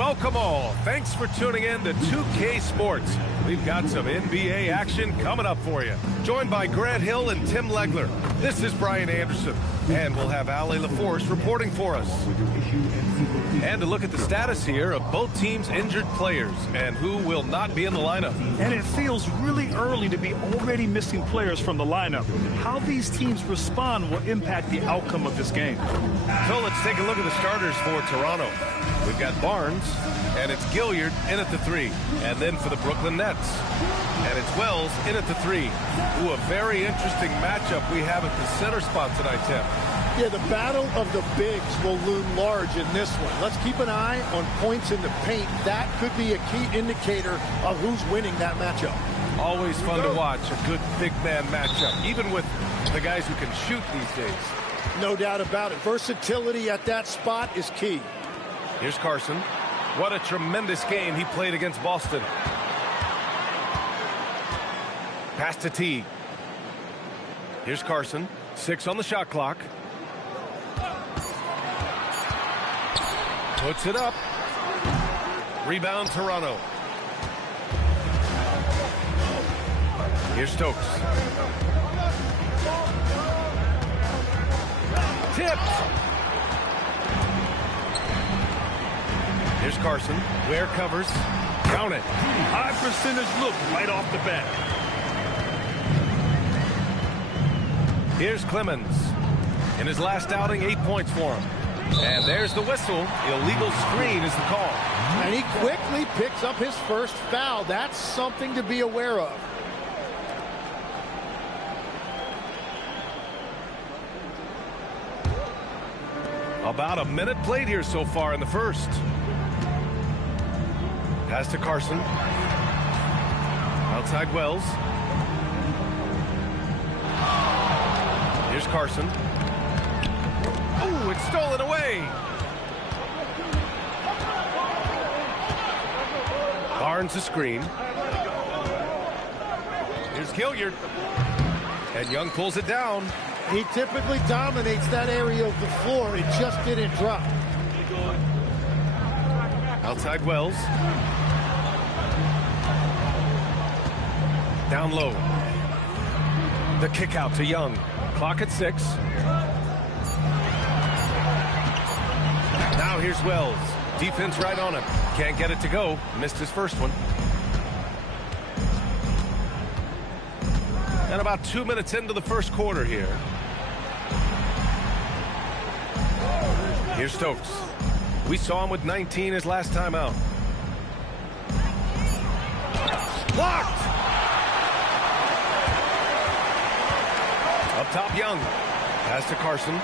Welcome all. Thanks for tuning in to 2K Sports. We've got some NBA action coming up for you. Joined by Grant Hill and Tim Legler. This is Brian Anderson. And we'll have Ali LaForce reporting for us. And to look at the status here of both teams' injured players and who will not be in the lineup. And it feels really early to be already missing players from the lineup. How these teams respond will impact the outcome of this game. So let's take a look at the starters for Toronto. We've got Barnes, and it's Gilliard in at the 3. And then for the Brooklyn Nets, and it's Wells in at the 3. Ooh, a very interesting matchup we have at the center spot tonight, Tim. Yeah, the battle of the bigs will loom large in this one. Let's keep an eye on points in the paint. That could be a key indicator of who's winning that matchup. Always fun to watch a good big man matchup, even with the guys who can shoot these days. No doubt about it. Versatility at that spot is key. Here's Carson. What a tremendous game he played against Boston. Pass to T. Here's Carson. 6 on the shot clock. Puts it up. Rebound Toronto. Here's Stokes. Tipped. Here's Carson. Ware covers. Count it. High percentage look right off the bat. Here's Clemens. In his last outing, 8 points for him. And there's the whistle. Illegal screen is the call. And he quickly picks up his first foul. That's something to be aware of. About a minute played here so far in the first. Pass to Carson. Outside Wells. Here's Carson. Ooh, it's stolen away. Barnes the screen. Here's Gilliard. And Young pulls it down. He typically dominates that area of the floor. It just didn't drop. Outside Wells. Down low. The kick out to Young. Clock at 6. Now here's Wells. Defense right on him. Can't get it to go. Missed his first one. And about 2 minutes into the first quarter here. Here's Stokes. We saw him with 19 his last time out. Blocked! Up top, Young. Pass to Carson.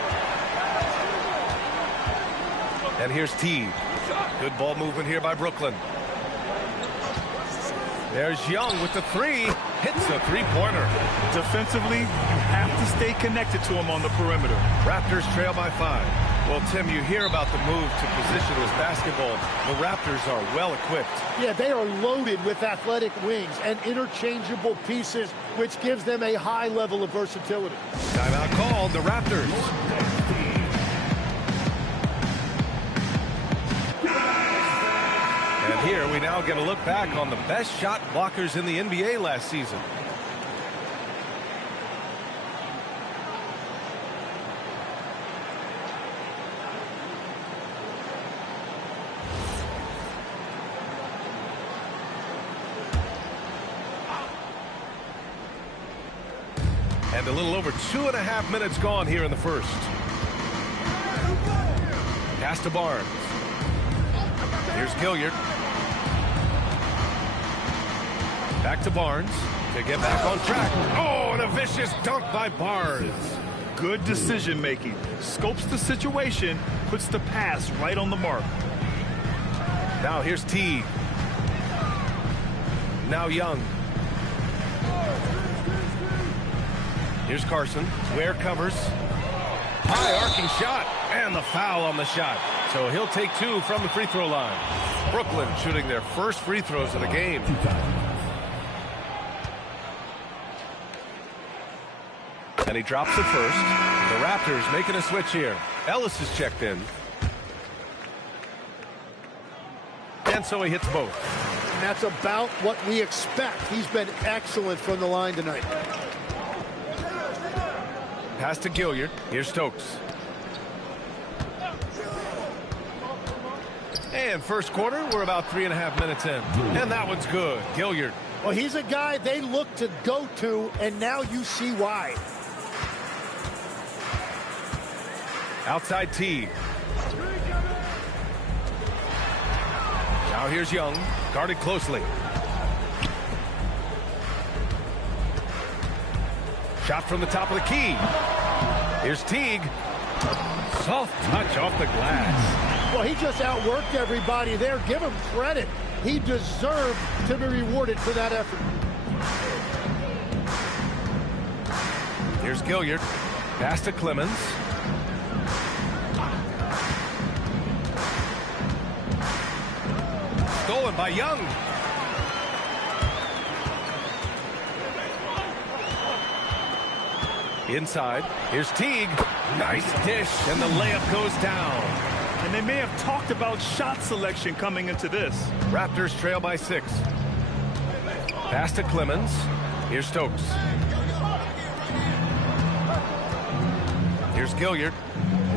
And here's T. Good ball movement here by Brooklyn. There's Young with the 3. Hits a three-pointer. Defensively, you have to stay connected to him on the perimeter. Raptors trail by 5. Well, Tim, you hear about the move to positionless basketball. The Raptors are well equipped. Yeah, they are loaded with athletic wings and interchangeable pieces, which gives them a high level of versatility. Timeout called, the Raptors. And here we now get a look back on the best shot blockers in the NBA last season. And a little over 2.5 minutes gone here in the first. Pass to Barnes. Here's Gilliard. Back to Barnes to get back on track. Oh, and a vicious dunk by Barnes. Good decision making. Scopes the situation, puts the pass right on the mark. Now here's T. Now Young. Here's Carson. Ware covers. High arcing shot. And the foul on the shot. So he'll take 2 from the free throw line. Brooklyn shooting their first free throws of the game. And he drops it first. The Raptors making a switch here. Ellis is checked in. And so he hits both. And that's about what we expect. He's been excellent from the line tonight. Pass to Gilliard. Here's Stokes. And first quarter, we're about 3.5 minutes in. And that one's good. Gilliard. Well, he's a guy they look to go to, and now you see why. Outside T. Now here's Young, guarded closely. Shot from the top of the key. Here's Teague. Soft touch off the glass. Well, he just outworked everybody there. Give him credit. He deserved to be rewarded for that effort. Here's Gilliard. Pass to Clemens. Stolen by Young. Inside. Here's Teague. Nice dish, and the layup goes down. And they may have talked about shot selection coming into this. Raptors trail by 6. Pass to Clemens. Here's Stokes. Here's Gilliard.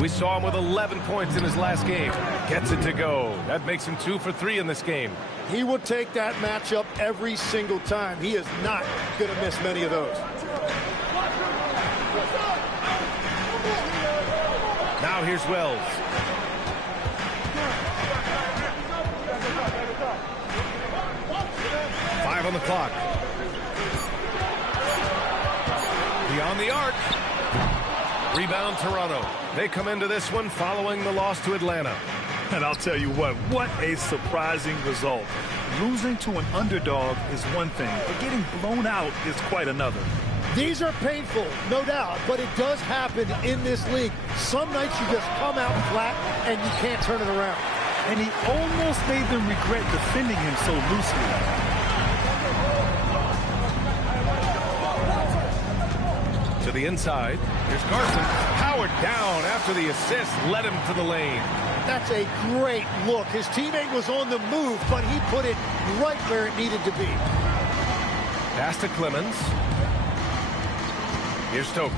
We saw him with 11 points in his last game. Gets it to go. That makes him 2 for 3 in this game. He will take that matchup every single time. He is not going to miss many of those. Now here's Wells. Five on the clock. Beyond the arc. Rebound Toronto. They come into this one following the loss to Atlanta. And I'll tell you what a surprising result. Losing to an underdog is one thing, but getting blown out is quite another. These are painful, no doubt, but it does happen in this league. Some nights you just come out flat and you can't turn it around. And he almost made them regret defending him so loosely. To the inside. Here's Carson. Howard down after the assist led him to the lane. That's a great look. His teammate was on the move, but he put it right where it needed to be. Pass to Clemens. Here's Stokes.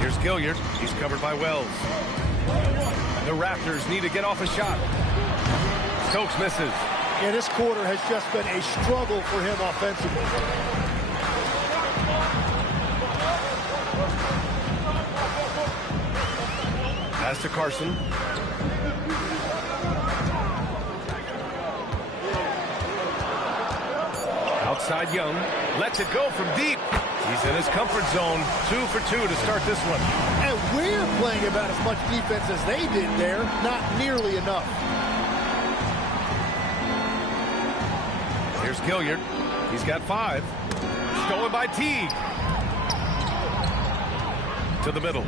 Here's Gilliard. He's covered by Wells. The Raptors need to get off a shot. Stokes misses. Yeah, this quarter has just been a struggle for him offensively. Pass to Carson. Outside Young. Lets it go from deep. He's in his comfort zone. 2 for 2 to start this one. And we're playing about as much defense as they did there. Not nearly enough. Here's Gilliard. He's got 5. Stolen by Teague. To the middle.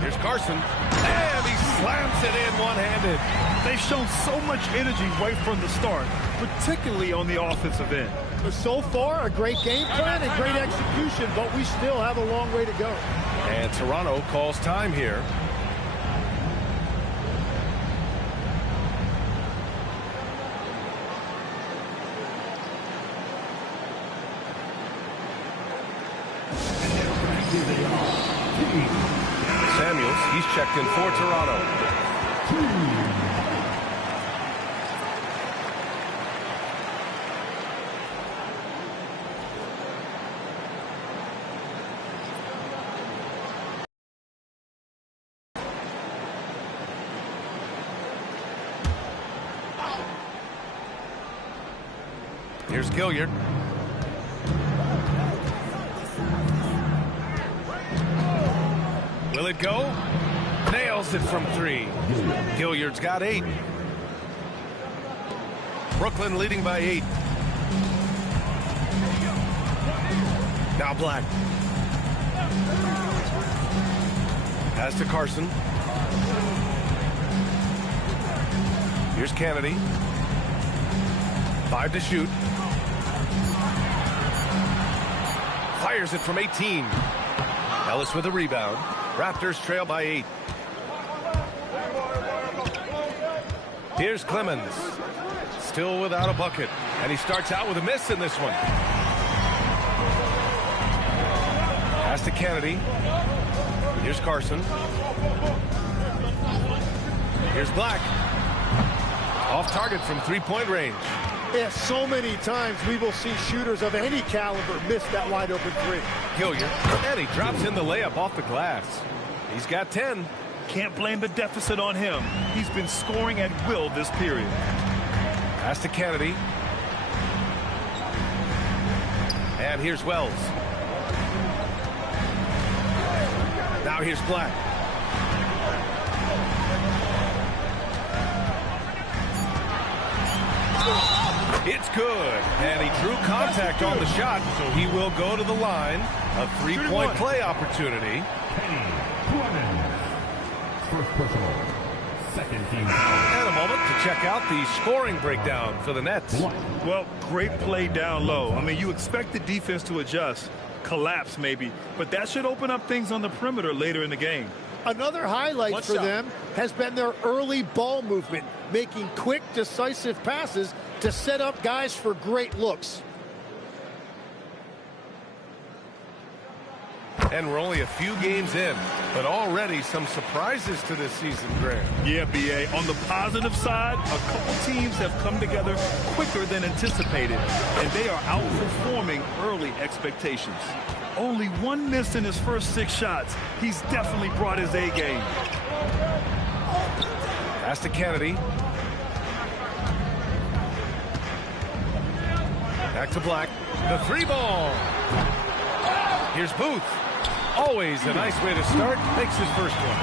Here's Carson. And he slams it in one-handed. They've shown so much energy right from the start, particularly on the offensive end. So far, a great game plan and great execution, but we still have a long way to go. And Toronto calls time here. Samuels, he's checked in for Toronto. Here's Gilliard. Will it go? Nails it from 3. Gilliard's got 8. Brooklyn leading by 8. Now Black. Pass to Carson. Here's Kennedy. 5 to shoot. Fires it from 18. Ellis with a rebound. Raptors trail by 8. Here's Clemens. Still without a bucket. And he starts out with a miss in this one. Pass to Kennedy. Here's Carson. Here's Black. Off target from three-point range. Yeah, so many times we will see shooters of any caliber miss that wide open three. Gilliard. And he drops in the layup off the glass. He's got 10. Can't blame the deficit on him. He's been scoring at will this period. Pass to Kennedy. And here's Wells. Now here's Black. It's good. And he drew contact on the shot, so he will go to the line. A three-point play opportunity. First personal. Second team. And a moment to check out the scoring breakdown for the Nets. Well, great play down low. I mean, you expect the defense to adjust, collapse maybe, but that should open up things on the perimeter later in the game. Another highlight for them has been their early ball movement, making quick, decisive passes to set up guys for great looks. And we're only a few games in, but already some surprises to this season, Grant. Yeah, B.A. On the positive side, a couple teams have come together quicker than anticipated, and they are outperforming early expectations. Only one miss in his first 6 shots. He's definitely brought his A game. Pass to Kennedy. Back to Black. The 3-ball. Here's Booth. Always a nice way to start. Makes his first one.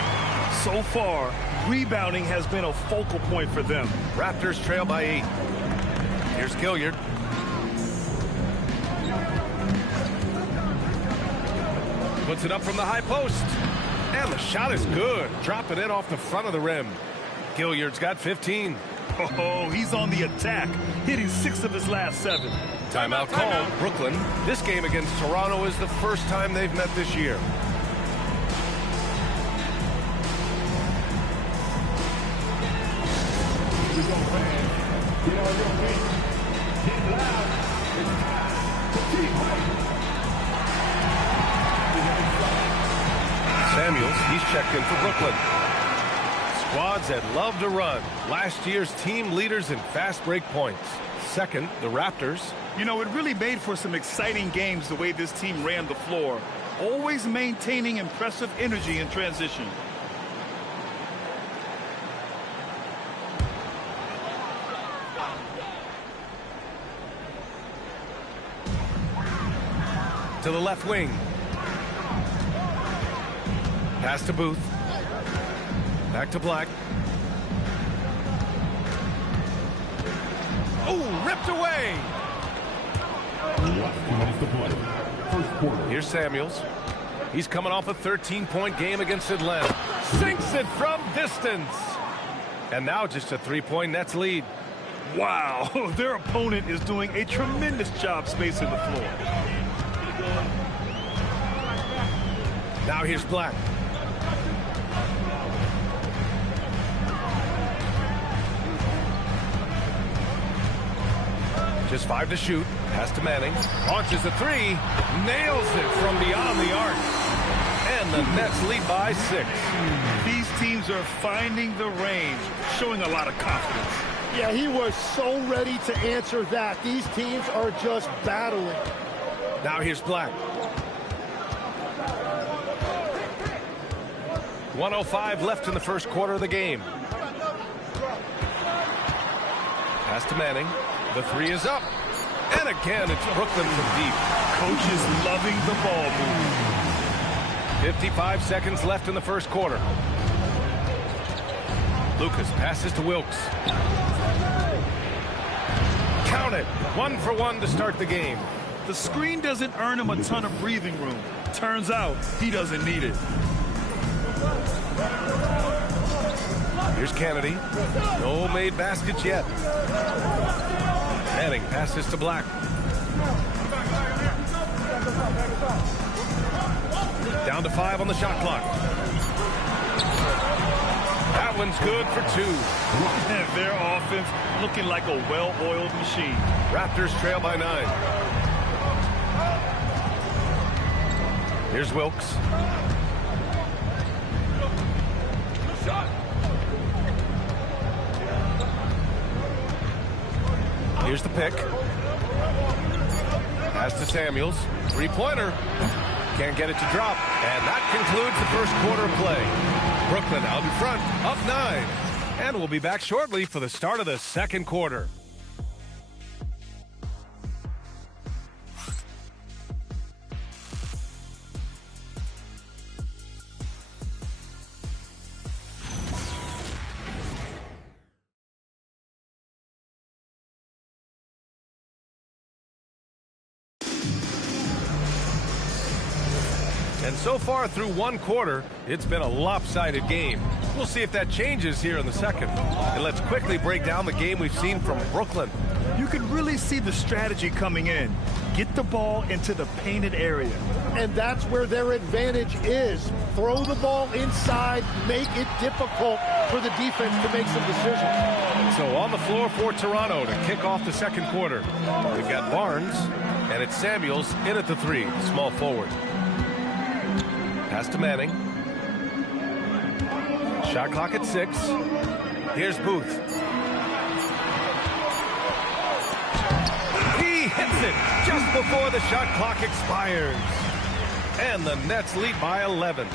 So far, rebounding has been a focal point for them. Raptors trail by 8. Here's Gilliard. Puts it up from the high post. And the shot is good. Drop it in off the front of the rim. Gilliard's got 15. Oh, he's on the attack, hitting 6 of his last 7. Timeout called. Brooklyn. This game against Toronto is the first time they've met this year. Samuels, he's checked in for Brooklyn. Squads that love to run. Last year's team leaders in fast break points. Second, the Raptors. You know, it really made for some exciting games the way this team ran the floor, always maintaining impressive energy in transition. To the left wing. Pass to Booth. Back to Black. Oh, ripped away. Here's Samuels. He's coming off a 13-point game against Atlanta. Sinks it from distance. And now just a 3-point Nets lead. Wow, their opponent is doing a tremendous job spacing the floor. Now here's Black. Just 5 to shoot. Pass to Manning. Launches a 3. Nails it from beyond the arc. And the Nets lead by 6. These teams are finding the range, showing a lot of confidence. Yeah, he was so ready to answer that. These teams are just battling. Now here's Black. 1:05 left in the first quarter of the game. Pass to Manning. The 3 is up. And again, it's Brooklyn from deep. Coach is loving the ball move. 55 seconds left in the first quarter. Lucas passes to Wilkes. Count it. 1 for 1 to start the game. The screen doesn't earn him a ton of breathing room. Turns out he doesn't need it. Here's Kennedy. No made baskets yet. Manning passes to Black. Down to 5 on the shot clock. one's good for 2. And their offense looking like a well-oiled machine. Raptors trail by 9. Here's Wilkes. Here's the pick. Pass to Samuels. 3-pointer. Can't get it to drop. And that concludes the first quarter of play. Brooklyn out in front, up 9. And we'll be back shortly for the start of the second quarter. And so far through one quarter, it's been a lopsided game. We'll see if that changes here in the second. And let's quickly break down the game we've seen from Brooklyn. You can really see the strategy coming in. Get the ball into the painted area. And that's where their advantage is. Throw the ball inside, make it difficult for the defense to make some decisions. So on the floor for Toronto to kick off the second quarter, we've got Barnes, and it's Samuels in at the 3, small forward. Pass to Manning. Shot clock at 6. Here's Booth. He hits it just before the shot clock expires. And the Nets lead by 11.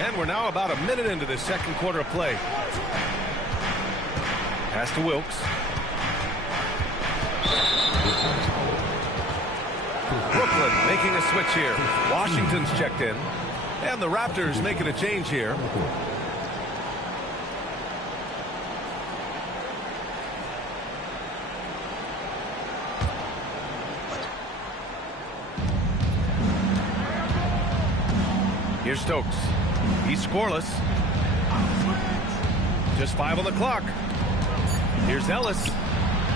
And we're now about a minute into this second quarter of play. Pass to Wilkes. Brooklyn making a switch here. Washington's checked in. And the Raptors making a change here. Here's Stokes. He's scoreless. Just 5 on the clock. Here's Ellis.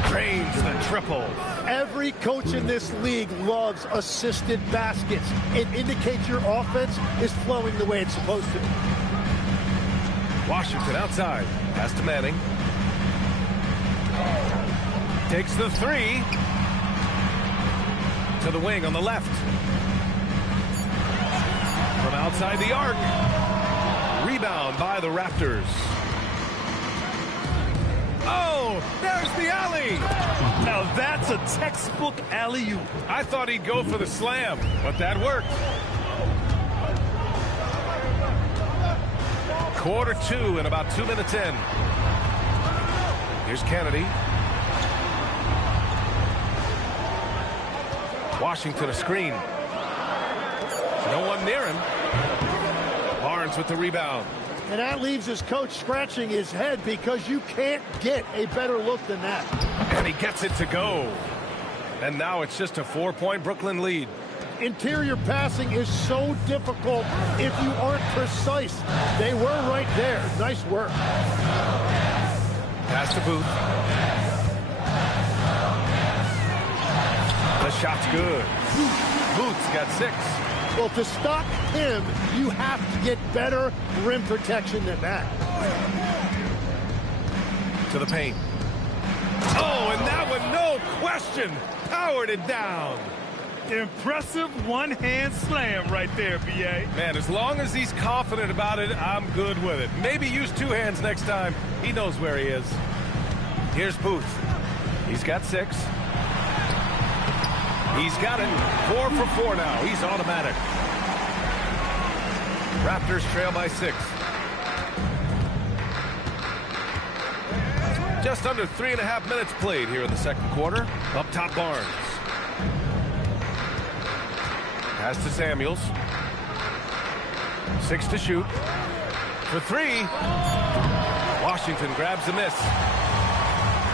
Drains the triple. Every coach in this league loves assisted baskets. It indicates your offense is flowing the way it's supposed to. Washington outside. Pass to Manning. Takes the 3. To the wing on the left. From outside the arc. Rebound by the Raptors. Oh, there's the alley. Now that's a textbook alley-oop. I thought he'd go for the slam, but that worked. Quarter 2 and about 2 minutes in. Here's Kennedy. Washington a screen. No one near him. Barnes with the rebound. And that leaves his coach scratching his head because you can't get a better look than that. And he gets it to go. And now it's just a 4-point Brooklyn lead. Interior passing is so difficult if you aren't precise. They were right there. Nice work. Pass to Booth. The shot's good. Booth's got 6. Well, to stop him, you have to get better rim protection than that. To the paint. Oh, and that one, no question, powered it down. Impressive one-hand slam right there, B.A. Man, as long as he's confident about it, I'm good with it. Maybe use 2 hands next time. He knows where he is. Here's Booth. He's got 6. He's got it. 4 for 4 now. He's automatic. Raptors trail by 6. Just under 3.5 minutes played here in the second quarter. Up top, Barnes. Pass to Samuels. 6 to shoot. For 3. Washington grabs a miss.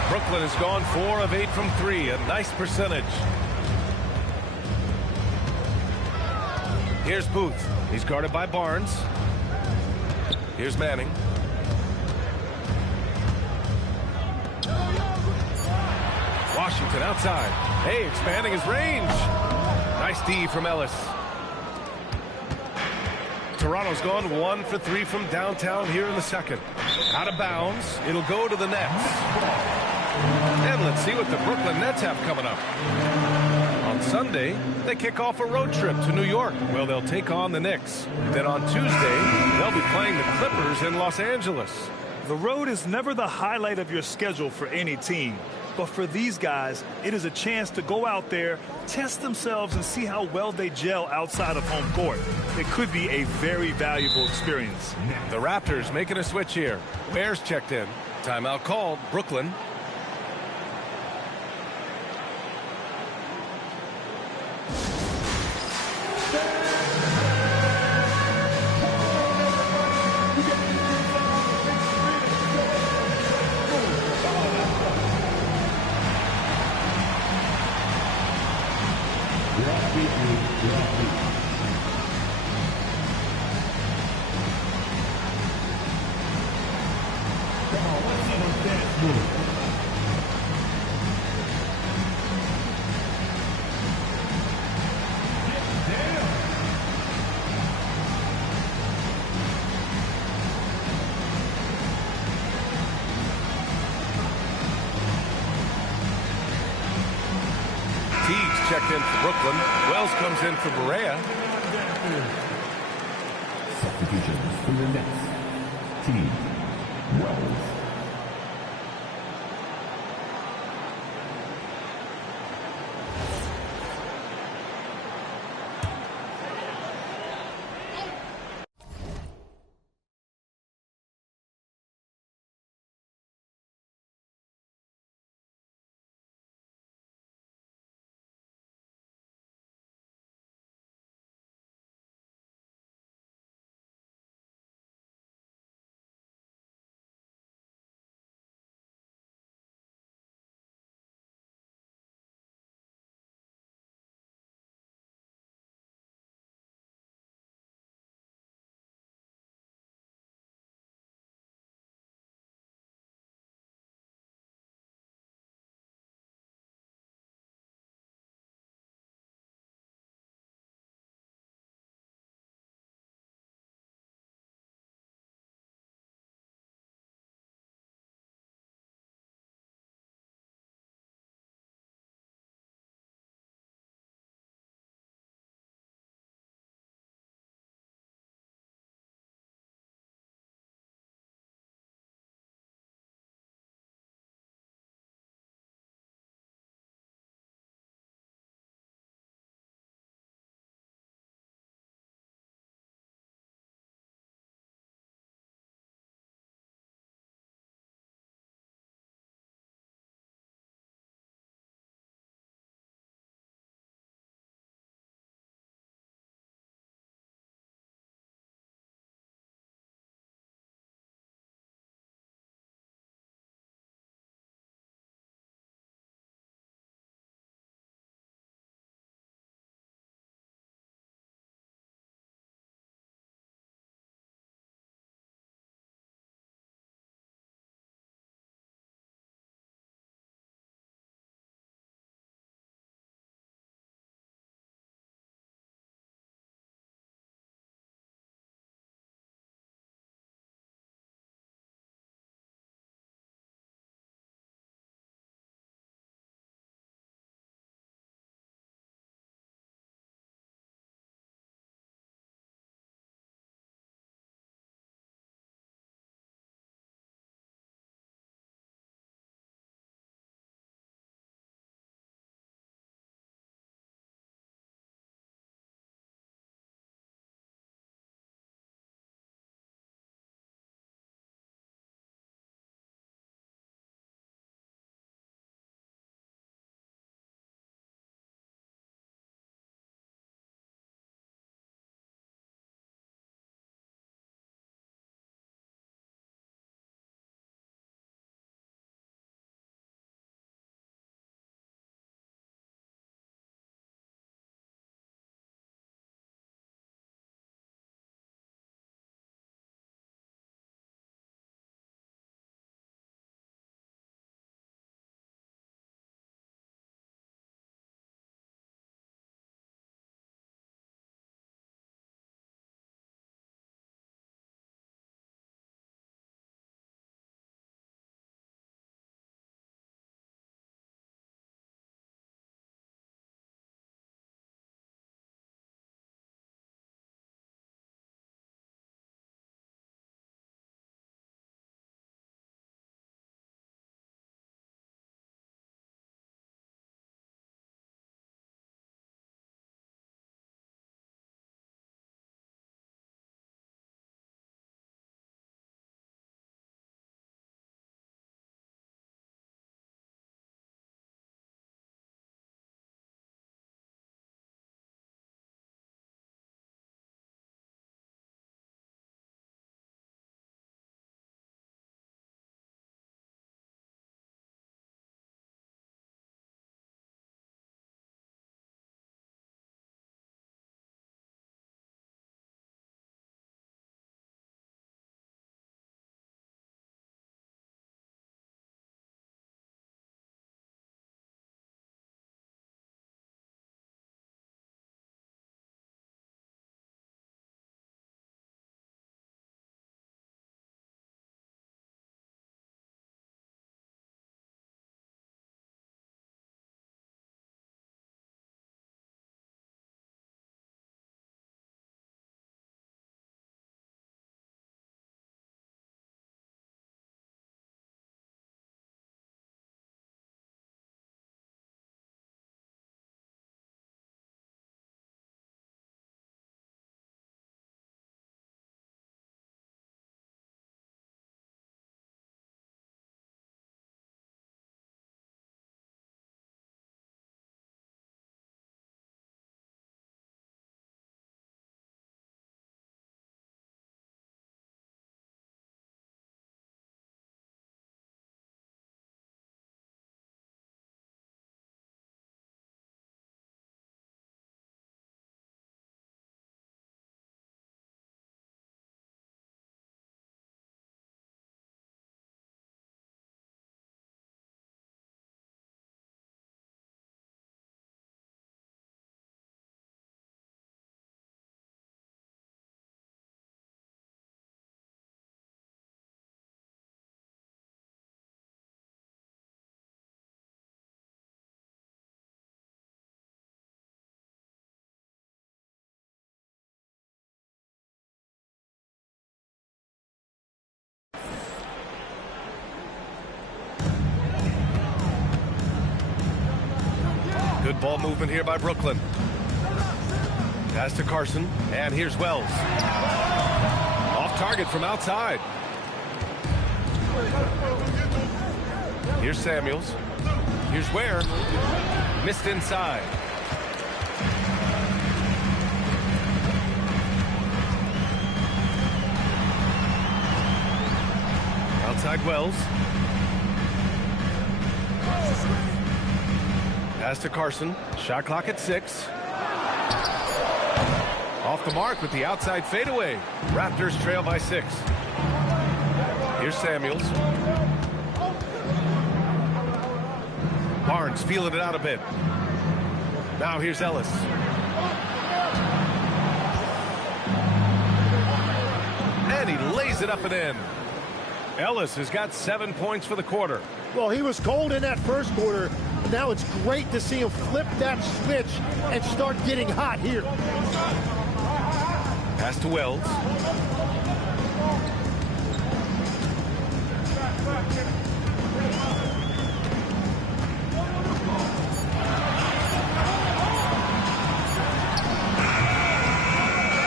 Brooklyn has gone 4 of 8 from 3. A nice percentage. Here's Booth. He's guarded by Barnes. Here's Manning. Washington outside. Hey, expanding his range. Nice D from Ellis. Toronto's gone 1 for 3 from downtown here in the second. Out of bounds. It'll go to the Nets. And let's see what the Brooklyn Nets have coming up. On Sunday, they kick off a road trip to New York. Well, they'll take on the Knicks. Then on Tuesday, they'll be playing the Clippers in Los Angeles. The road is never the highlight of your schedule for any team. But for these guys, it is a chance to go out there, test themselves, and see how well they gel outside of home court. It could be a very valuable experience. The Raptors making a switch here. Ware's checked in. Timeout called. Brooklyn. Teague's checked in for Brooklyn. Wells comes in for Berea. Substitutions for the Nets. Teague, Wells, Good ball movement here by Brooklyn. Pass to Carson, and here's Wells. Off target from outside. Here's Samuels. Here's Ware. Missed inside. Outside Wells. Pass to Carson. Shot clock at 6. Off the mark with the outside fadeaway. Raptors trail by 6. Here's Samuels. Barnes feeling it out a bit. Now here's Ellis. And he lays it up and in. Ellis has got 7 points for the quarter. Well, he was cold in that first quarter. Now it's great to see him flip that switch and start getting hot here. Pass to Wells.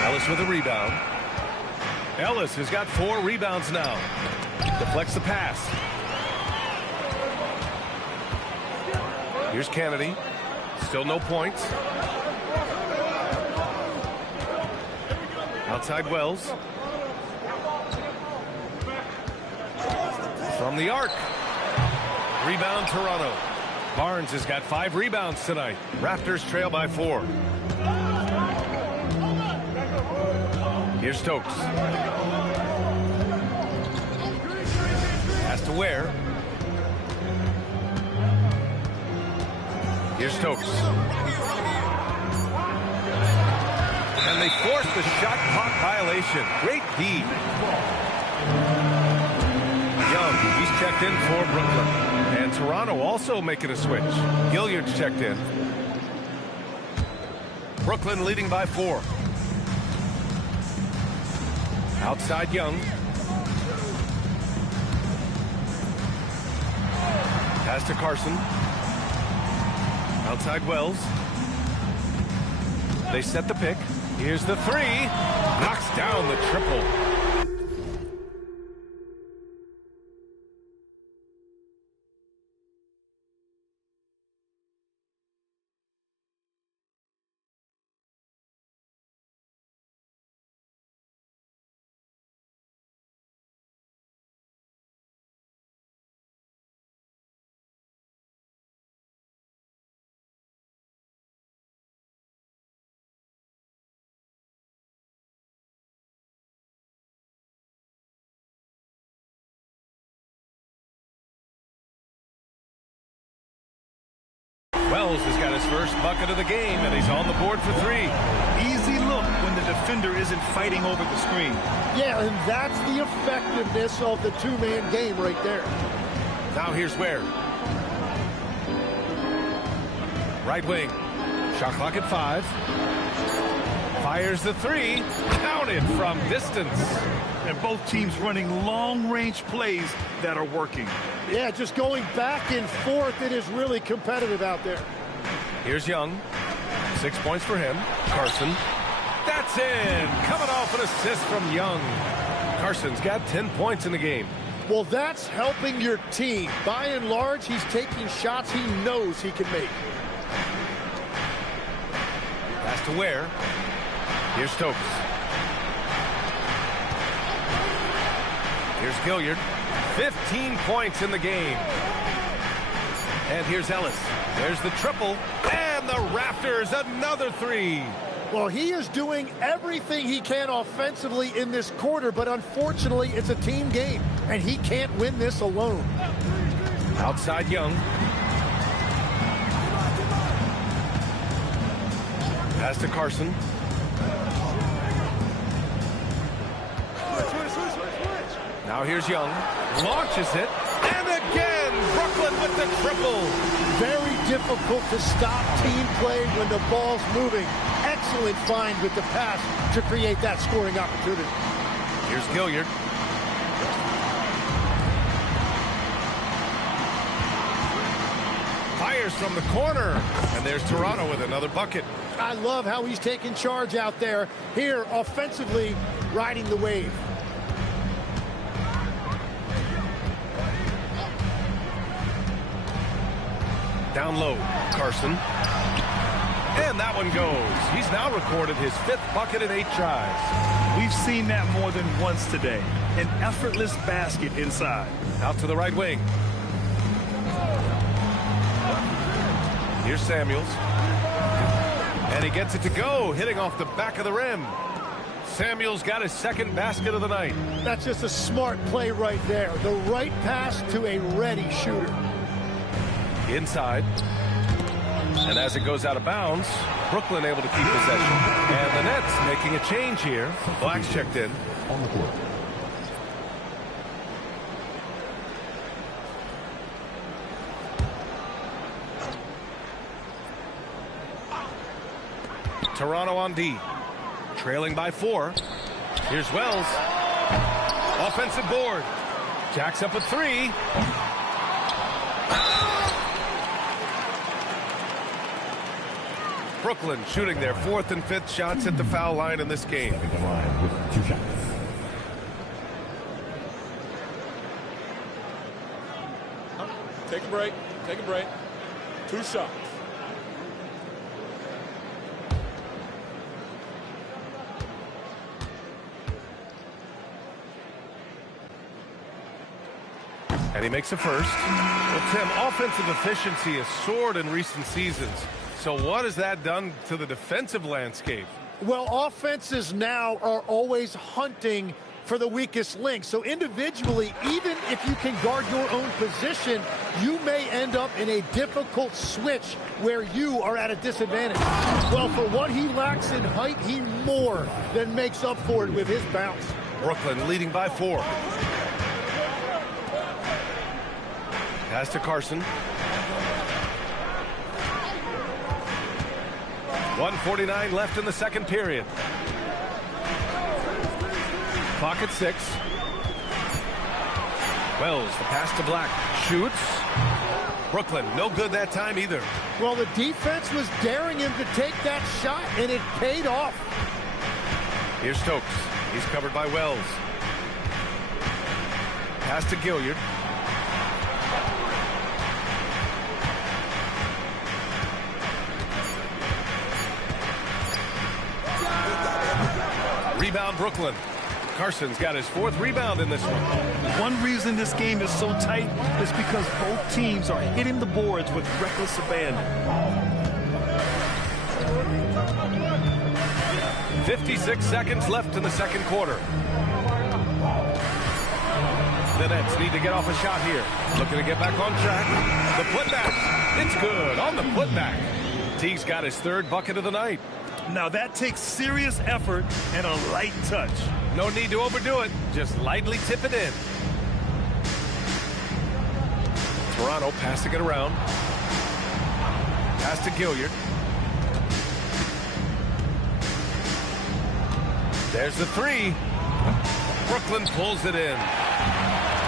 Ellis with a rebound. Ellis has got 4 rebounds now. Deflects the pass. Here's Kennedy. Still no points. Outside Wells. From the arc. Rebound Toronto. Barnes has got 5 rebounds tonight. Raptors trail by 4. Here's Stokes. Pass to Ware. Here's Stokes. And they force the shot clock violation. Great D. Young, he's checked in for Brooklyn. And Toronto also making a switch. Gilliard's checked in. Brooklyn leading by 4. Outside Young. Pass to Carson. Outside Wells. They set the pick. Here's the 3. Knocks down the triple. Wells has got his first bucket of the game, and he's on the board for 3. Easy look when the defender isn't fighting over the screen. Yeah, and that's the effectiveness of the two-man game right there. Now here's Ware. Right wing. Shot clock at 5. Fires the 3. Counted from distance. And both teams running long-range plays that are working. Yeah, just going back and forth. It is really competitive out there. Here's Young. 6 points for him. Carson. That's in. Coming off an assist from Young. Carson's got 10 points in the game. Well, that's helping your team. By and large, he's taking shots he knows he can make. Pass to Ware. Here's Stokes. Here's Gilliard. 15 points in the game. And here's Ellis. There's the triple. And the Raptors, another 3. Well, he is doing everything he can offensively in this quarter, but unfortunately, it's a team game, and he can't win this alone. Outside Young. Pass to Carson. Now here's Young. Launches it. And again, Brooklyn with the triple. Very difficult to stop team play when the ball's moving. Excellent find with the pass to create that scoring opportunity. Here's Gilliard. fires from the corner. And there's Toronto with another bucket. I love how he's taking charge out there. Here, offensively, riding the wave. Down low, Carson. And that one goes. He's now recorded his 5th bucket in 8 tries. We've seen that more than once today. An effortless basket inside. Out to the right wing. Here's Samuels. And he gets it to go, hitting off the back of the rim. Samuels got his 2nd basket of the night. That's just a smart play right there. The right pass to a ready shooter. Inside. And as it goes out of bounds, Brooklyn able to keep possession. And the Nets making a change here. Black's checked in. On the court. Toronto on D. Trailing by 4. Here's Wells. Offensive board. Jacks up a 3. Brooklyn shooting their 4th and 5th shots at the foul line in this game. Stepping the line with 2 shots. Take a break. Take a break. 2 shots. And he makes a first. Well, Tim, offensive efficiency has soared in recent seasons. So what has that done to the defensive landscape? Well, offenses now are always hunting for the weakest link. So individually, even if you can guard your own position, you may end up in a difficult switch where you are at a disadvantage. Well, for what he lacks in height, he more than makes up for it with his bounce. Brooklyn leading by 4. Pass to Carson. 1:49 left in the 2nd period. Clock at 6. Wells, the pass to Black. Shoots. Brooklyn, no good that time either. Well, the defense was daring him to take that shot, and it paid off. Here's Stokes. He's covered by Wells. Pass to Gilliard. Rebound Brooklyn. Carson's got his 4th rebound in this one. One reason this game is so tight is because both teams are hitting the boards with reckless abandon. 56 seconds left in the 2nd quarter. The Nets need to get off a shot here. Looking to get back on track. The putback. It's good on the putback. Teague's got his 3rd bucket of the night. Now that takes serious effort and a light touch. No need to overdo it. Just lightly tip it in. Toronto passing it around. Pass to Gilliard. There's the 3. Brooklyn pulls it in.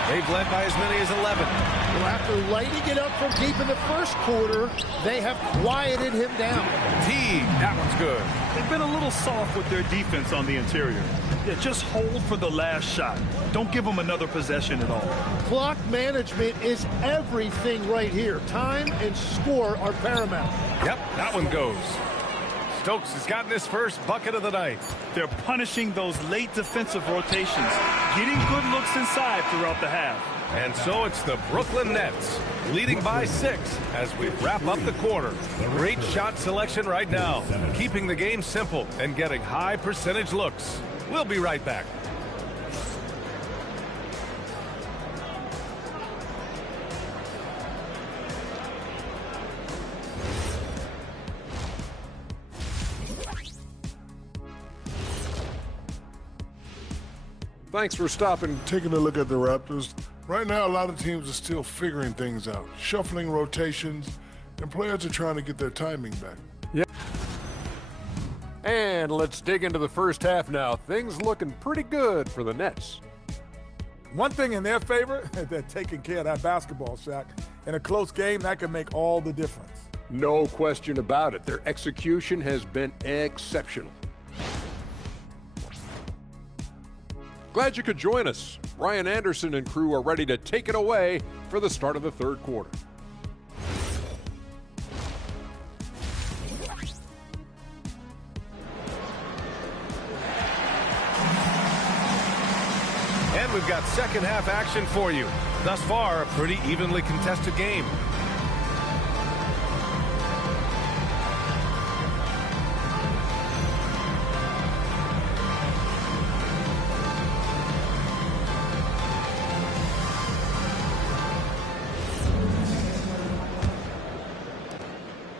They've led by as many as 11. Well, after lighting it up from deep in the 1st quarter, they have quieted him down. Teague, that one's good. They've been a little soft with their defense on the interior. Yeah, just hold for the last shot. Don't give them another possession at all. Clock management is everything right here. Time and score are paramount. Yep, that one goes. Stokes has gotten his 1st bucket of the night. They're punishing those late defensive rotations, getting good looks inside throughout the half. And so it's the Brooklyn Nets leading by 6 as we wrap up the quarter. Great shot selection right now, keeping the game simple and getting high percentage looks. We'll be right back. Thanks for stopping. Taking a look at the Raptors. Right now, a lot of teams are still figuring things out, shuffling rotations, and players are trying to get their timing back. Yeah. And let's dig into the first half now. Things looking pretty good for the Nets. One thing in their favor, they're taking care of that basketball, Shaq. In a close game, that can make all the difference. No question about it. Their execution has been exceptional. Glad you could join us. Brian Anderson and crew are ready to take it away for the start of the third quarter. And we've got second half action for you. Thus far, a pretty evenly contested game.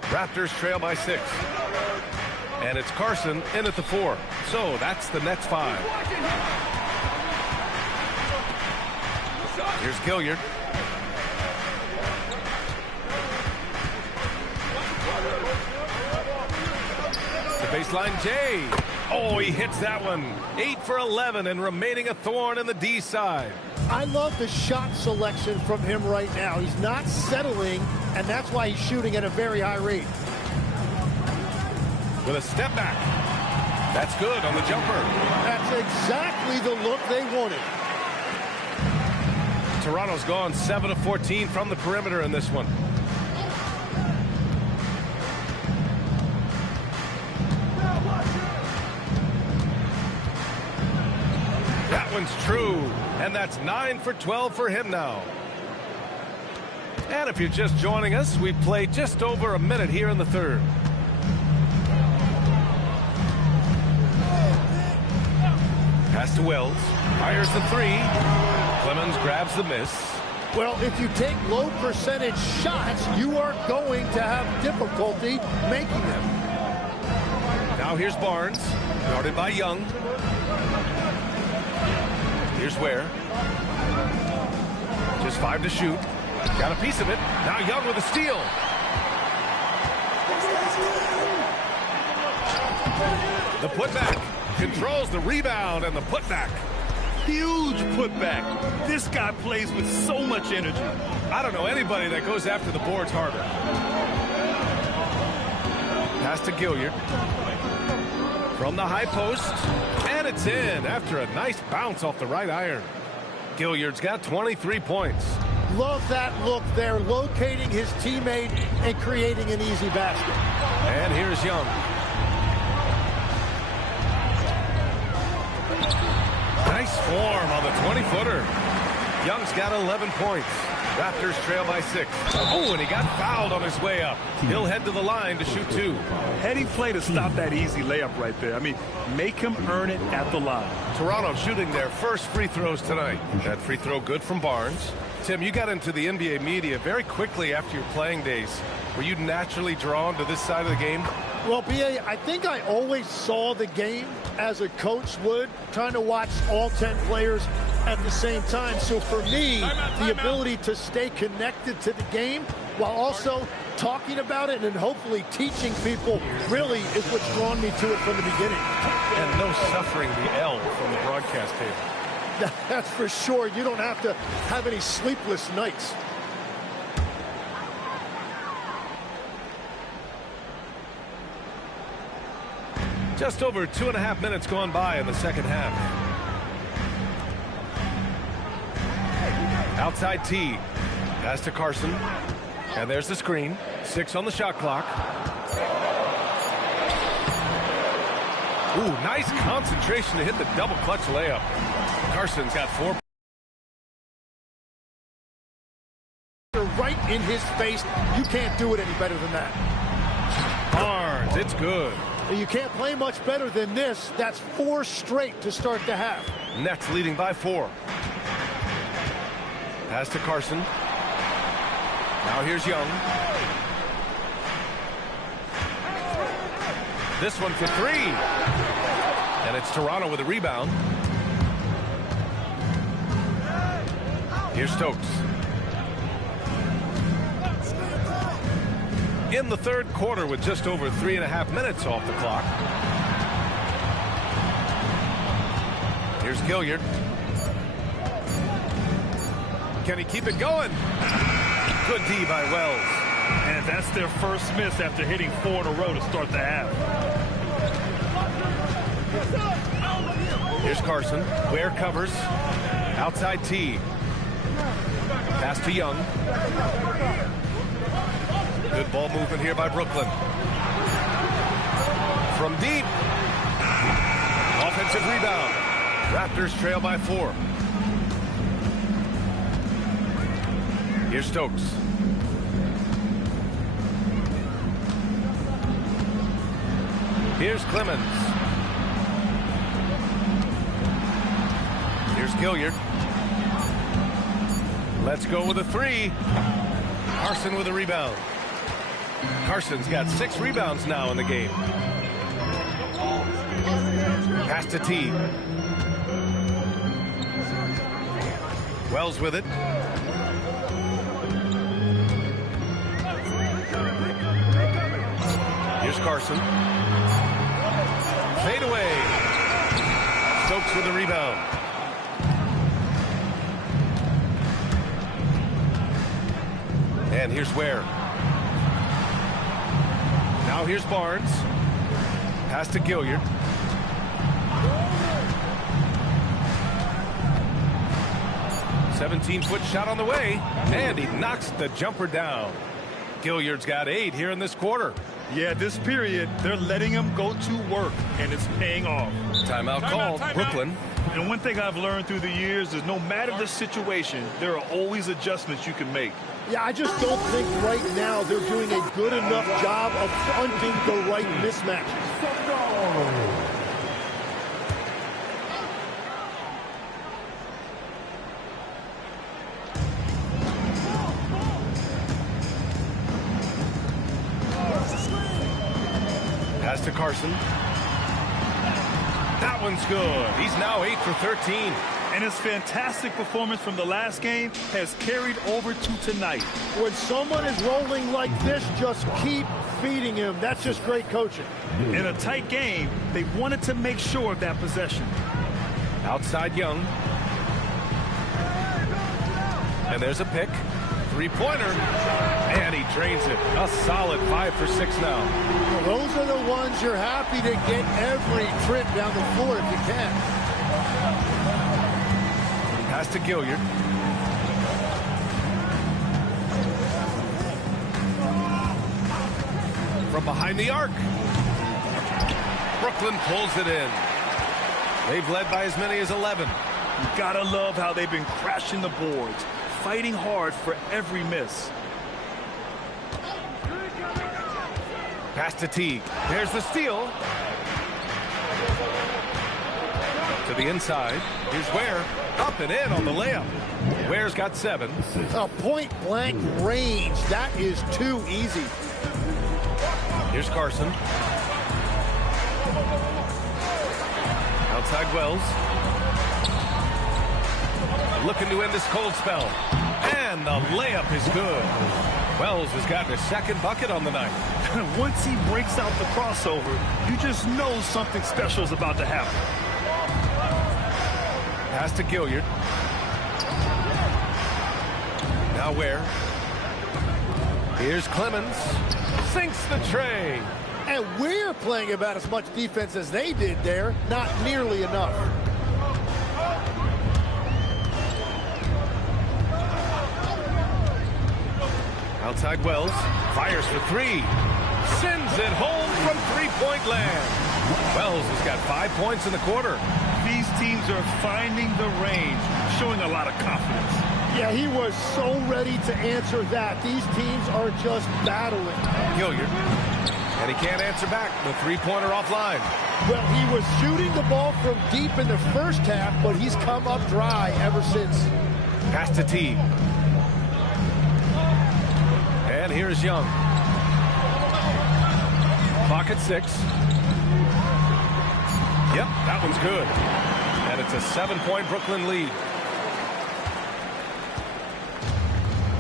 Raptors trail by 6. And it's Carson in at the 4. So that's the Nets 5. Here's Gilliard. The baseline J. Oh, he hits that one. 8 for 11 and remaining a thorn in the D side. I love the shot selection from him right now. He's not settling, and that's why he's shooting at a very high rate. With a step back. That's good on the jumper. That's exactly the look they wanted. Toronto's gone 7 of 14 from the perimeter in this one. That one's true, and that's 9 for 12 for him now. And if you're just joining us, we've played just over a minute here in the third. Pass to Wells. Fires the 3. Clemens grabs the miss. Well, if you take low percentage shots, you are going to have difficulty making them. Now here's Barnes, guarded by Young. Here's Ware. Just 5 to shoot. Got a piece of it. Now Young with a steal. The putback. Controls the rebound and the putback. Huge putback. This guy plays with so much energy. I don't know anybody that goes after the boards harder. Pass to Gilliard. From the high post. And it's in after a nice bounce off the right iron. Gilliard's got 23 points. Love that look there, locating his teammate and creating an easy basket. And here's Young. Nice form on the 20-footer. Young's got 11 points. Raptors trail by 6. Oh, and he got fouled on his way up. He'll head to the line to shoot 2. Heady play to stop that easy layup right there. I mean, make him earn it at the line. Toronto shooting their first free throws tonight. That free throw good from Barnes. Tim, you got into the NBA media very quickly after your playing days. Were you naturally drawn to this side of the game? Well, B.A., I think I always saw the game as a coach would, trying to watch all 10 players at the same time. So for me, the ability to stay connected to the game while also talking about it and hopefully teaching people really is what's drawn me to it from the beginning. And no suffering the L from the broadcast table. That's for sure. You don't have to have any sleepless nights. Just over 2.5 minutes gone by in the second half. Outside T. Pass to Carson. And there's the screen. 6 on the shot clock. Ooh, nice concentration to hit the double clutch layup. Carson's got 4. Right in his face. You can't do it any better than that. Barnes, it's good. You can't play much better than this. That's 4 straight to start the half. Nets leading by 4. Pass to Carson. Now here's Young. This one for 3. And it's Toronto with a rebound. Here's Stokes. In the third quarter with just over 3.5 minutes off the clock. Here's Gilliard. Can he keep it going? Good D by Wells. And that's their first miss after hitting 4 in a row to start the half. Here's Carson. Ware covers. Outside T. Pass to Young. Good ball movement here by Brooklyn. From deep. Offensive rebound. Raptors trail by 4. Here's Stokes. Here's Clemens. Here's Gilliard. Let's go with a 3. Carson with a rebound. Carson's got 6 rebounds now in the game. Pass to T. Wells with it. Here's Carson. Fade away. Stokes with the rebound. And here's Ware. Now here's Barnes. Pass to Gilliard. "17-foot shot on the way, and he knocks the jumper down." Gilliard's got 8 here in this quarter. Yeah, this period, they're letting him go to work, and it's paying off. Timeout called. Brooklyn. And one thing I've learned through the years is no matter the situation, there are always adjustments you can make. Yeah, I just don't think right now they're doing a good enough job of fronting the right mismatch. Pass to Carson. That one's good. He's now 8 for 13. And his fantastic performance from the last game has carried over to tonight. When someone is rolling like this, just keep feeding him. That's just great coaching. In a tight game, they wanted to make sure of that possession. Outside Young. And there's a pick. 3-pointer. And he drains it. A solid 5 for 6 now. Well, those are the ones you're happy to get every trip down the floor if you can. Pass to Gilliard. From behind the arc. Brooklyn pulls it in. They've led by as many as 11. You gotta love how they've been crashing the boards, fighting hard for every miss. Pass to Teague. There's the steal. To the inside. Here's Ware. Up and in on the layup. Ware's got 7. A point-blank range. That is too easy. Here's Carson. Outside Wells. Looking to end this cold spell. And the layup is good. Wells has gotten his 2nd bucket on the night. Once he breaks out the crossover, you just know something special is about to happen. Pass to Gilliard. Now Ware. Here's Clemens. Sinks the tray. And we're playing about as much defense as they did there. Not nearly enough. Outside Wells. Fires for 3. Sends it home from 3-point land. Wells has got 5 points in the quarter. These teams are finding the range, showing a lot of confidence. Yeah, he was so ready to answer that. These teams are just battling. Gilliard. And he can't answer back. The 3-pointer offline. Well, he was shooting the ball from deep in the first half, but he's come up dry ever since. Pass to T. And here's Young. Clock at 6. Yep, that one's good. And it's a 7-point Brooklyn lead.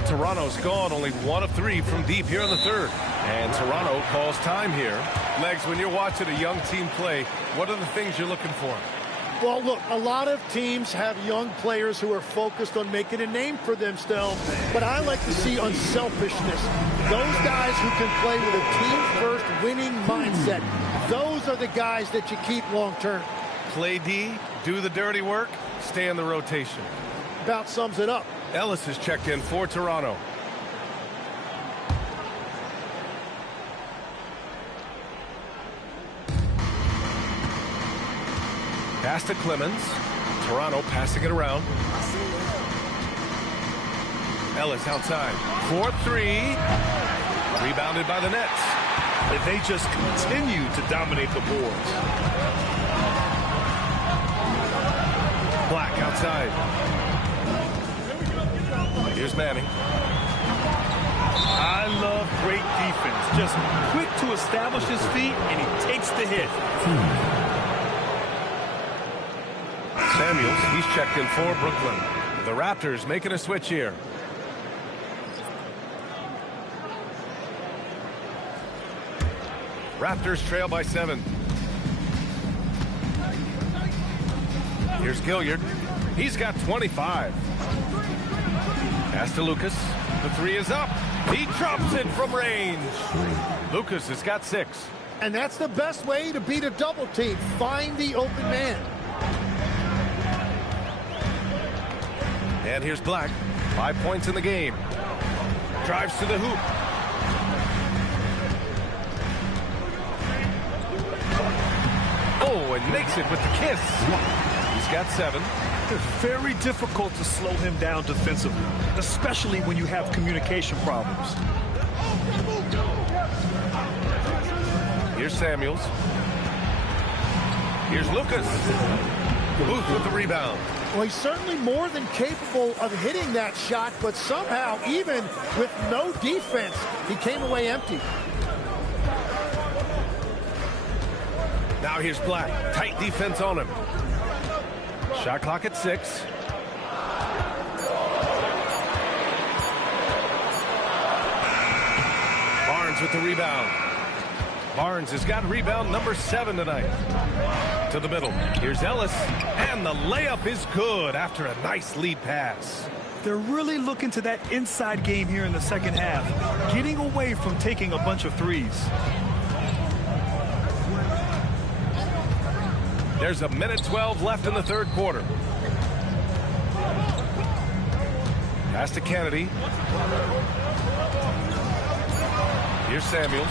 Toronto's gone only 1 of 3 from deep here in the 3rd. And Toronto calls time here. Legs, when you're watching a young team play, what are the things you're looking for? Well, look, a lot of teams have young players who are focused on making a name for themselves, but I like to see unselfishness. Those guys who can play with a team-first winning mindset, those are the guys that you keep long-term. Play D, do the dirty work, stay in the rotation. About sums it up. Ellis is checked in for Toronto. Pass to Clemens. Toronto passing it around. Ellis outside. 4-3. Rebounded by the Nets. They just continue to dominate the boards. Black outside. Here's Manning. I love great defense. Just quick to establish his feet, and he takes the hit. Samuels, he's checked in for Brooklyn. The Raptors making a switch here. Raptors trail by 7. Here's Gilliard. He's got 25. Pass to Lucas. The 3 is up. He drops it from range. Lucas has got 6. And that's the best way to beat a double team. Find the open man. And here's Black. 5 points in the game. Drives to the hoop. Oh, and makes it with the kiss. He's got 7. It's very difficult to slow him down defensively, especially when you have communication problems. Here's Samuels. Here's Lucas. Booth with the rebound. Well, he's certainly more than capable of hitting that shot, but somehow, even with no defense, he came away empty. Now here's Black. Tight defense on him. Shot clock at 6. Barnes with the rebound. Barnes has got rebound number 7 tonight. To the middle. Here's Ellis. And the layup is good after a nice lead pass. They're really looking to that inside game here in the second half, getting away from taking a bunch of threes. There's a minute 12 left in the third quarter. Pass to Kennedy. Here's Samuels.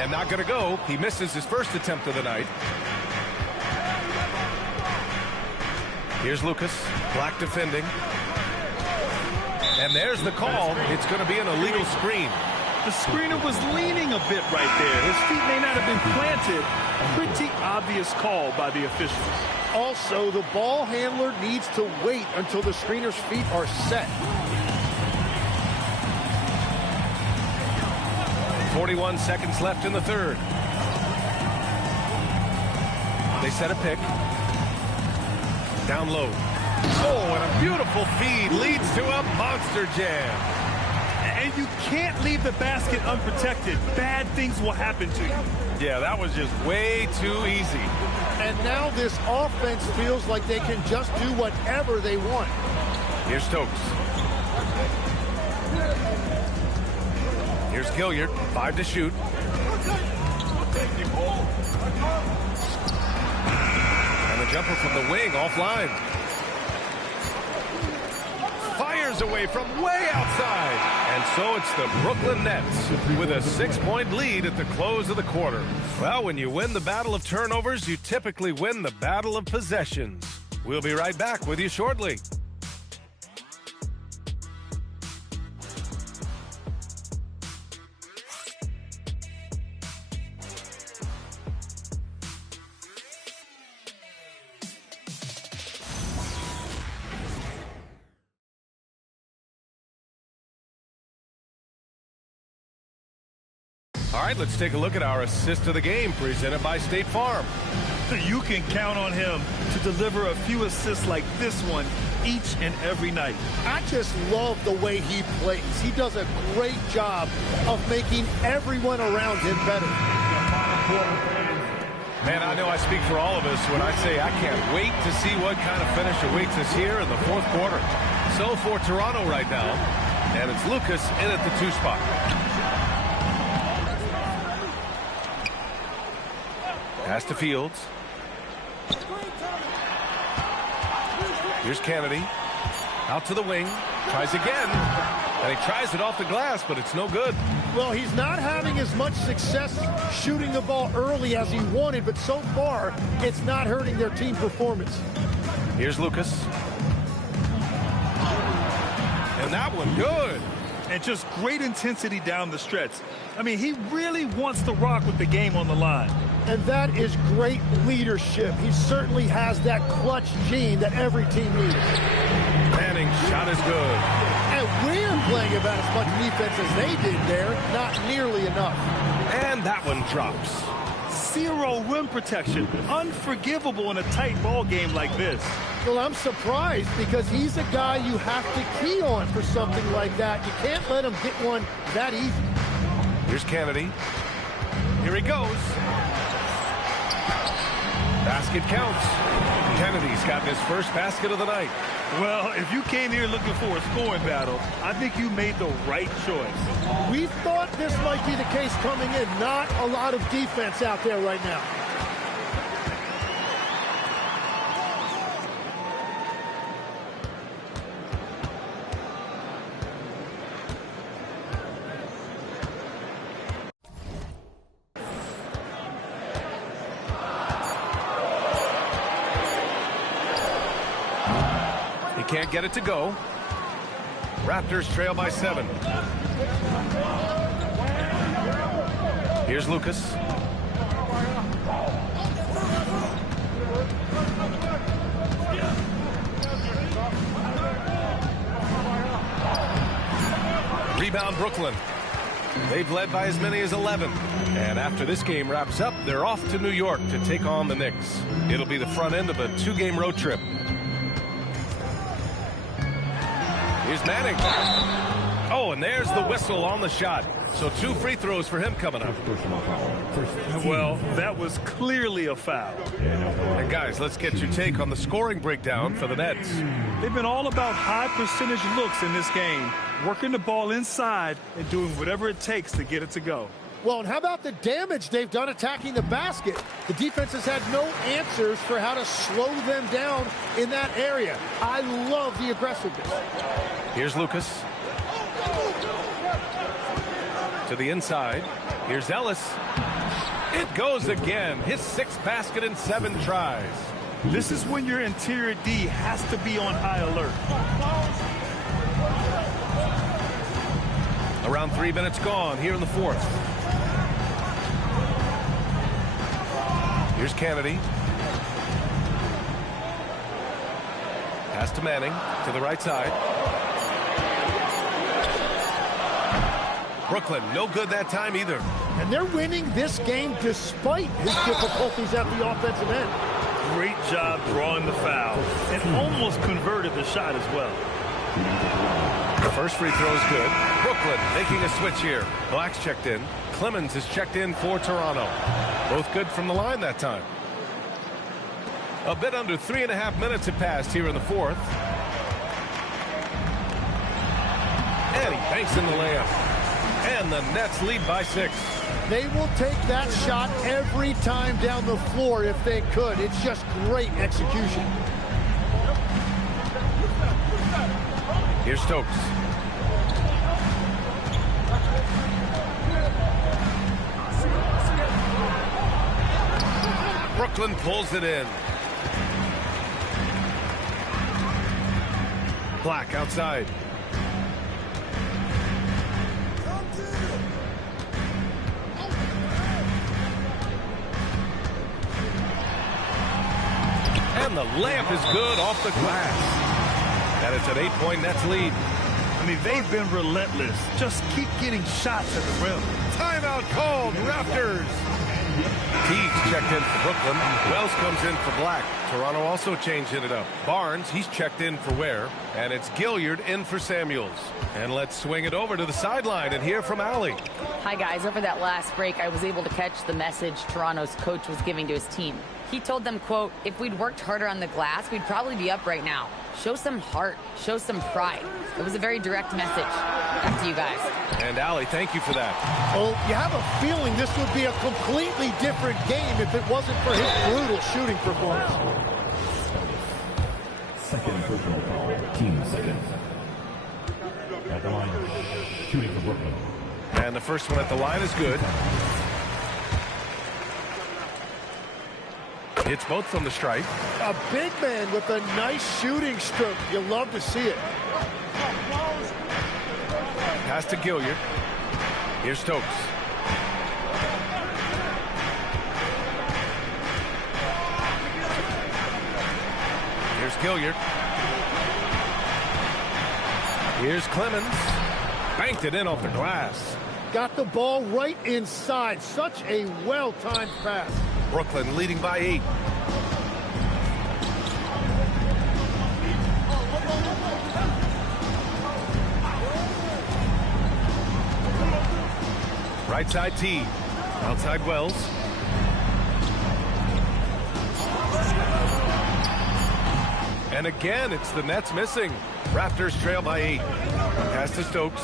And not going to go. He misses his first attempt of the night. Here's Lucas. Black defending. And there's the call. It's going to be an illegal screen. The screener was leaning a bit right there. His feet may not have been planted. Pretty obvious call by the officials. Also, the ball handler needs to wait until the screener's feet are set. 41 seconds left in the third. They set a pick. Down low. Oh, and a beautiful feed leads to a monster jam. And you can't leave the basket unprotected. Bad things will happen to you. Yeah, that was just way too easy. And now this offense feels like they can just do whatever they want. Here's Stokes. Here's Gilliard. 5 to shoot. And the jumper from the wing offline. Fires away from way outside. And so it's the Brooklyn Nets with a 6-point lead at the close of the quarter. Well, when you win the battle of turnovers, you typically win the battle of possessions. We'll be right back with you shortly. All right, let's take a look at our assist of the game presented by State Farm. You can count on him to deliver a few assists like this one each and every night. I just love the way he plays. He does a great job of making everyone around him better. Man, I know I speak for all of us when I say I can't wait to see what kind of finish awaits us here in the fourth quarter. So for Toronto right now, and it's Lucas in at the 2 spot. Pass to Fields. Here's Kennedy. Out to the wing. Tries again. And he tries it off the glass, but it's no good. Well, he's not having as much success shooting the ball early as he wanted, but so far, it's not hurting their team performance. Here's Lucas. And that one good. And just great intensity down the stretch. I mean, he really wants to rock with the game on the line. And that is great leadership. He certainly has that clutch gene that every team needs. Manning's shot is good. And we're playing about as much defense as they did there. Not nearly enough. And that one drops. Zero rim protection. Unforgivable in a tight ball game like this. Well, I'm surprised because he's a guy you have to key on for something like that. You can't let him get one that easy. Here's Kennedy. Here he goes. Basket counts. Kennedy's got his first basket of the night. Well, if you came here looking for a scoring battle, I think you made the right choice. We thought this might be the case coming in. Not a lot of defense out there right now. Can't get it to go. Raptors trail by 7. Here's Lucas. Rebound Brooklyn. They've led by as many as 11. And after this game wraps up, they're off to New York to take on the Knicks. It'll be the front end of a 2-game road trip. Here's Manning. Oh, and there's the whistle on the shot. So 2 free throws for him coming up. Well, that was clearly a foul. And guys, let's get your take on the scoring breakdown for the Nets. They've been all about high percentage looks in this game, working the ball inside and doing whatever it takes to get it to go. Well, and how about the damage they've done attacking the basket? The defense has had no answers for how to slow them down in that area. I love the aggressiveness. Here's Lucas. To the inside. Here's Ellis. It goes again. His 6th basket in 7 tries. This is when your interior D has to be on high alert. Around 3 minutes gone here in the 4th. Here's Kennedy. Pass to Manning to the right side. Brooklyn, no good that time either. And they're winning this game despite his difficulties at the offensive end. Great job drawing the foul and almost converted the shot as well. The first free throw is good. Brooklyn making a switch here. Black's checked in. Clemens is checked in for Toronto. Both good from the line that time. A bit under 3.5 minutes have passed here in the 4th. And he banks in the layup. And the Nets lead by 6. They will take that shot every time down the floor if they could. It's just great execution. Here's Stokes. Brooklyn pulls it in. Black outside. And the layup is good off the glass. And it's an 8-point Nets lead. I mean, they've been relentless. Just keep getting shots at the rim. Timeout called, Raptors. Teague's checked in for Brooklyn. Wells comes in for Black. Toronto also changing it up. Barnes, he's checked in for Ware. And it's Gilliard in for Samuels. And let's swing it over to the sideline and hear from Allie. Hi, guys. Over that last break, I was able to catch the message Toronto's coach was giving to his team. He told them, quote, if we'd worked harder on the glass, we'd probably be up right now. Show some heart. Show some pride. It was a very direct message. Back to you guys. And Allie, thank you for that. Well, you have a feeling this would be a completely different game if it wasn't for his brutal shooting performance. Second personal foul, team second. At the line, shooting for Brooklyn. And the first one at the line is good. Hits both from the stripe. A big man with a nice shooting stroke. You love to see it. Pass to Gilliard. Here's Stokes. Here's Gilliard. Here's Clemens. Banked it in off the glass. Got the ball right inside. Such a well-timed pass. Brooklyn leading by 8. Right side T. Outside Wells. And again, it's the Nets missing. Raptors trail by 8. Pass to Stokes.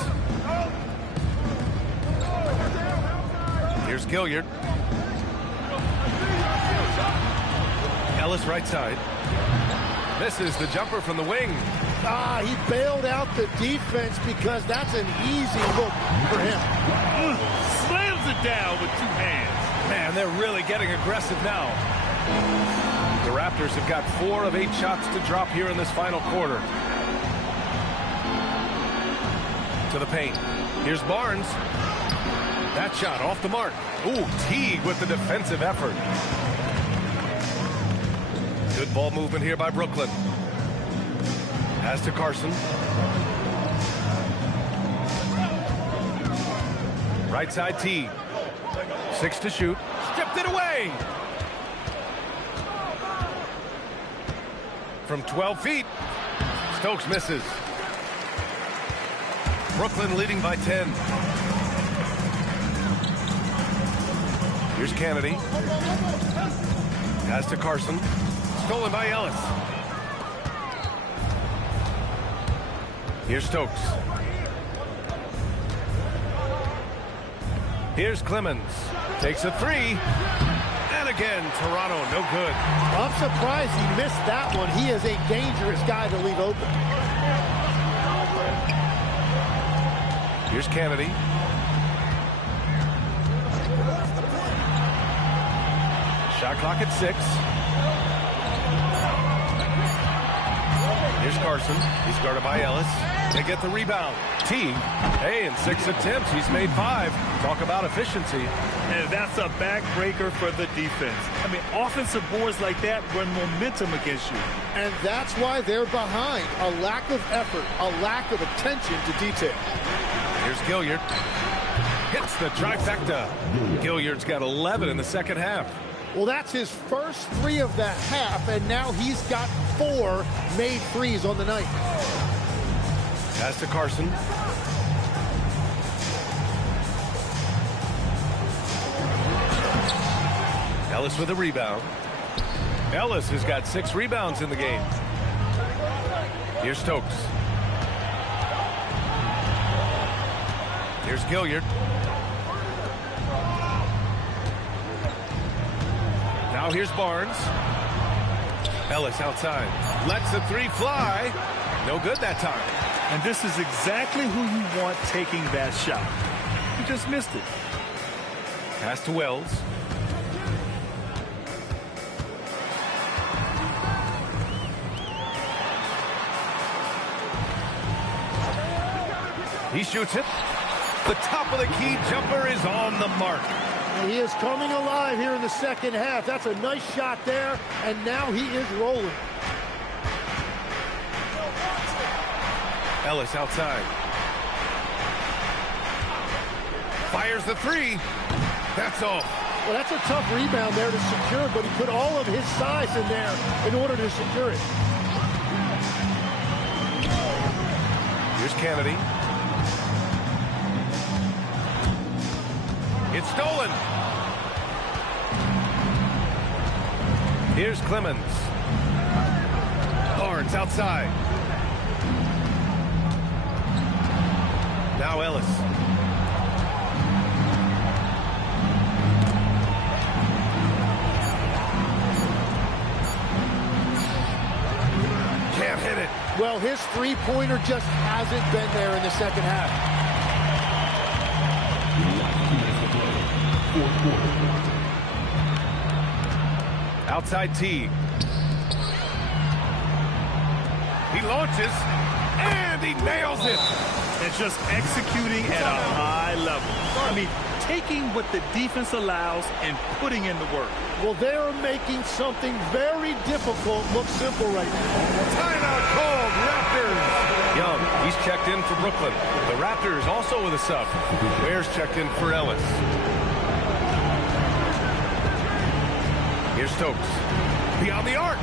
Here's Gilliard. Ellis right side. Misses the jumper from the wing. He bailed out the defense because that's an easy look for him. Slams it down with 2 hands. Man, they're really getting aggressive now. The Raptors have got 4 of 8 shots to drop here in this final quarter. To the paint. Here's Barnes. That shot off the mark. Ooh, Teague with the defensive effort. Good ball movement here by Brooklyn. Pass to Carson. Right side Teague. 6 to shoot. Stripped it away. From 12 feet. Stokes misses. Brooklyn leading by 10. Here's Kennedy. Pass to Carson. Stolen by Ellis. Here's Stokes. Here's Clemens. Takes a 3. And again, Toronto, no good. I'm surprised he missed that one. He is a dangerous guy to leave open. Here's Kennedy. Shot clock at 6. Here's Carson. He's guarded by Ellis. They get the rebound. Teague. Hey, in 6 attempts, he's made 5. Talk about efficiency. And that's a backbreaker for the defense. I mean, offensive boards like that run momentum against you. And that's why they're behind. A lack of effort, a lack of attention to detail. Here's Gilliard. Hits the trifecta. Gilliard's got 11 in the second half. Well, that's his first 3 of that half, and now he's got 4 made threes on the night. Pass to Carson. Ellis with a rebound. Ellis has got 6 rebounds in the game. Here's Stokes. Here's Gilliard. Now here's Barnes. Ellis outside. Lets the 3 fly. No good that time. And this is exactly who you want taking that shot. He just missed it. Pass to Wells. He shoots it. The top of the key jumper is on the mark. He is coming alive here in the second half. That's a nice shot there, and now he is rolling. Ellis outside. Fires the 3. That's off. Well, that's a tough rebound there to secure, but he put all of his size in there in order to secure it. Here's Kennedy. It's stolen. Here's Clemens. Barnes outside. Now Ellis. Can't hit it. Well, his three-pointer just hasn't been there in the second half. Outside T. He launches, and he nails it. And just executing at a high level. I mean, taking what the defense allows and putting in the work. Well, they're making something very difficult look simple right now. Timeout called, Raptors. Young, he's checked in for Brooklyn. The Raptors also with a sub. Ware's checked in for Ellis. Here's Stokes. Beyond the arc.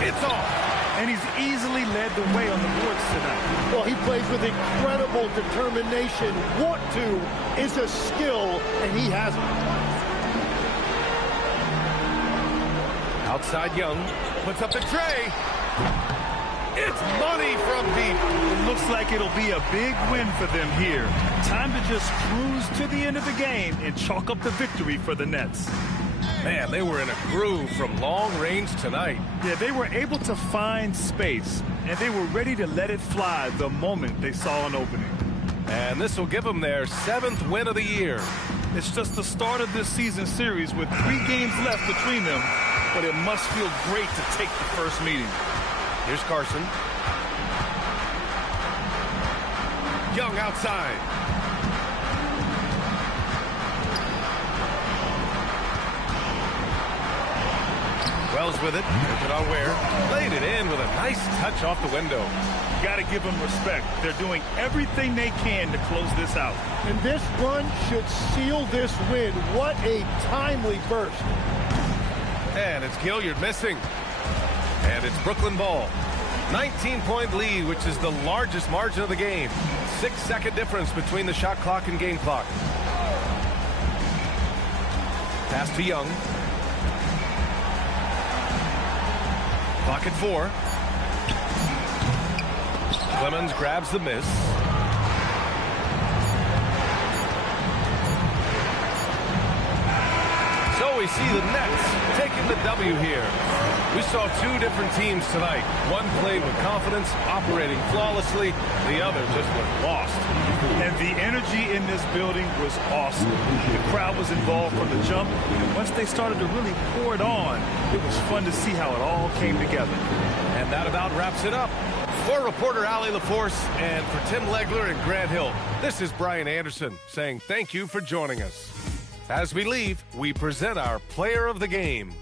It's off. And he's easily led the way on the boards tonight. Well, he plays with incredible determination. Want to is a skill, and he has it. Outside Young. Puts up the tray. It's money from deep. It looks like it'll be a big win for them here. Time to just cruise to the end of the game and chalk up the victory for the Nets. Man, they were in a groove from long range tonight. Yeah, they were able to find space, and they were ready to let it fly the moment they saw an opening. And this will give them their 7th win of the year. It's just the start of this season series with 3 games left between them, but it must feel great to take the first meeting. Here's Carson. Young outside. Wells with it. Took it on Ware. Laid it in with a nice touch off the window. Got to give them respect. They're doing everything they can to close this out. And this run should seal this win. What a timely burst. And it's Gilliard missing. And it's Brooklyn ball. 19-point lead, which is the largest margin of the game. 6-second difference between the shot clock and game clock. Pass to Young. Clock at 4. Clemens grabs the miss. So we see the Nets taking the W here. We saw 2 different teams tonight. One played with confidence, operating flawlessly. The other just looked lost. And the energy in this building was awesome. The crowd was involved from the jump, and once they started to really pour it on, it was fun to see how it all came together. And that about wraps it up. For reporter Allie LaForce and for Tim Legler and Grant Hill, this is Brian Anderson saying thank you for joining us. As we leave, we present our player of the game.